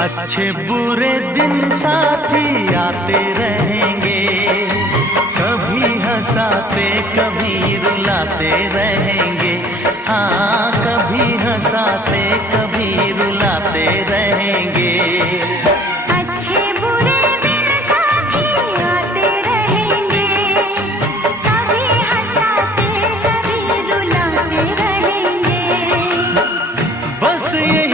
अच्छे बुरे दिन साथी आते रहेंगे, कभी हंसाते कभी रुलाते रहेंगे। हाँ, कभी हंसाते कभी रुलाते रहेंगे। अच्छे बुरे दिन साथी आते रहेंगे, कभी हंसाते कभी रुलाते रहेंगे। बस यही